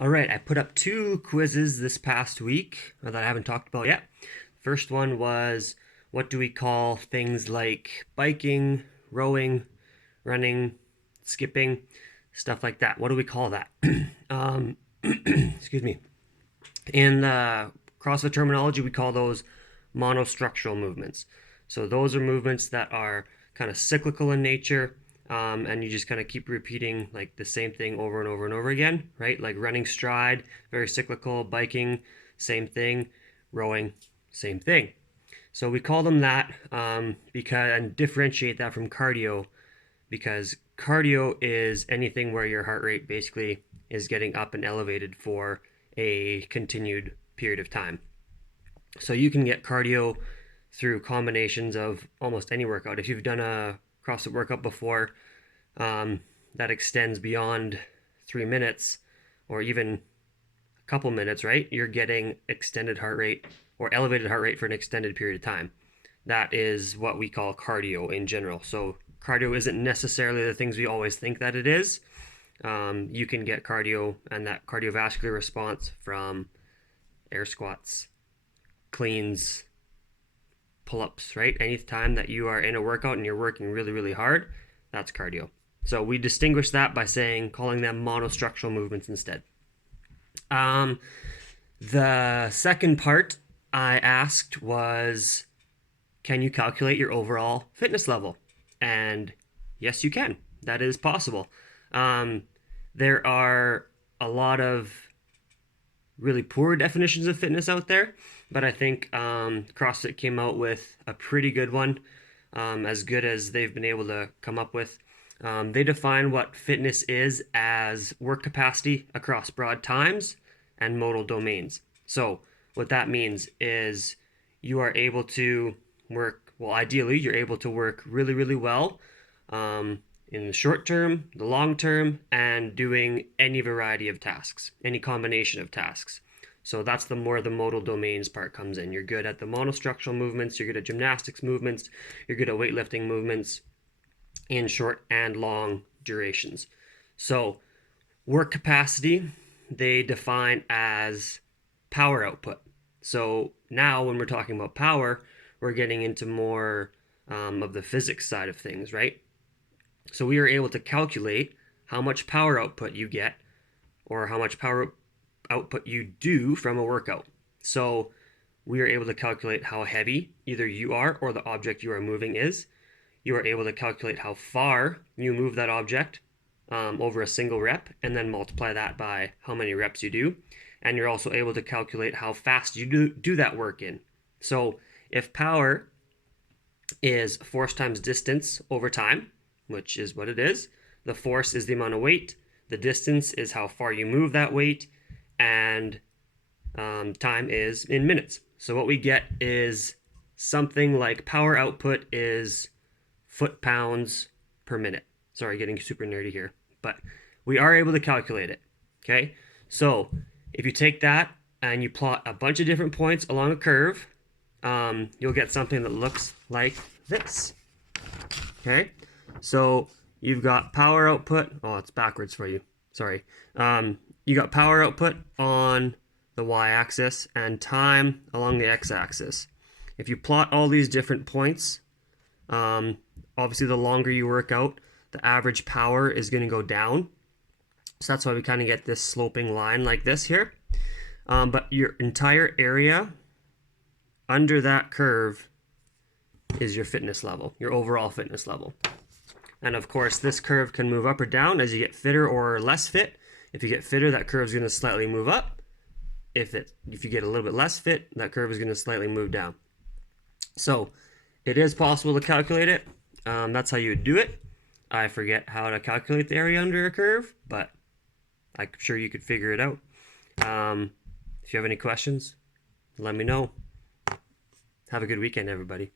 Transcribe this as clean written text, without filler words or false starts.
All right, I put up two quizzes this past week that I haven't talked about yet. First one was what do we call things like biking, rowing, running, skipping, stuff like that? What do we call that? Excuse me. In CrossFit terminology, we call those monostructural movements. So those are movements that are kind of cyclical in nature, and you just kind of keep repeating like the same thing over and over and over again, right? Like running stride, very cyclical, biking, same thing, rowing, same thing. So we call them that because and differentiate that from cardio because cardio is anything where your heart rate basically is getting up and elevated for a continued period of time. So you can get cardio through combinations of almost any workout. If you've done a CrossFit workout before that extends beyond 3 minutes or even a couple minutes, right? You're getting extended heart rate or elevated heart rate for an extended period of time. That is what we call cardio in general. So cardio isn't necessarily the things we always think that it is. You can get cardio and that cardiovascular response from air squats, cleans, pull-ups, right? Anytime that you are in a workout and you're working really, really hard, that's cardio. So we distinguish that by calling them monostructural movements instead. The second part I asked was, can you calculate your overall fitness level? And yes, you can. That is possible. There are a lot of really poor definitions of fitness out there, but I think CrossFit came out with a pretty good one, as good as they've been able to come up with. They define what fitness is as work capacity across broad times and modal domains. So what that means is you are able to work, well, ideally, you're able to work really, really well in the short term, the long term, and doing any variety of tasks, any combination of tasks. So that's the more the modal domains part comes in. You're good at the monostructural movements, you're good at gymnastics movements, you're good at weightlifting movements in short and long durations. So work capacity, they define as power output. So now when we're talking about power, we're getting into more of the physics side of things, right? So we are able to calculate how much power output you get or how much power output you do from a workout. So we are able to calculate how heavy either you are or the object you are moving is. You are able to calculate how far you move that object over a single rep and then multiply that by how many reps you do. And you're also able to calculate how fast you do that work in. So if power is force times distance over time, which is what it is, the force is the amount of weight, the distance is how far you move that weight, and time is in minutes. So what we get is something like power output is foot-pounds per minute. Sorry, getting super nerdy here, but we are able to calculate it, okay? So if you take that and you plot a bunch of different points along a curve, you'll get something that looks like this, okay? So you've got power output. Oh, it's backwards for you. Sorry. You got power output on the y-axis and time along the x-axis. If you plot all these different points, obviously the longer you work out, the average power is going to go down. So that's why we kind of get this sloping line like this here. But your entire area under that curve is your fitness level, your overall fitness level. And of course, this curve can move up or down as you get fitter or less fit. If you get fitter, that curve is going to slightly move up. If you get a little bit less fit, that curve is going to slightly move down. So it is possible to calculate it. That's how you would do it. I forget how to calculate the area under a curve, but I'm sure you could figure it out. If you have any questions, let me know. Have a good weekend, everybody.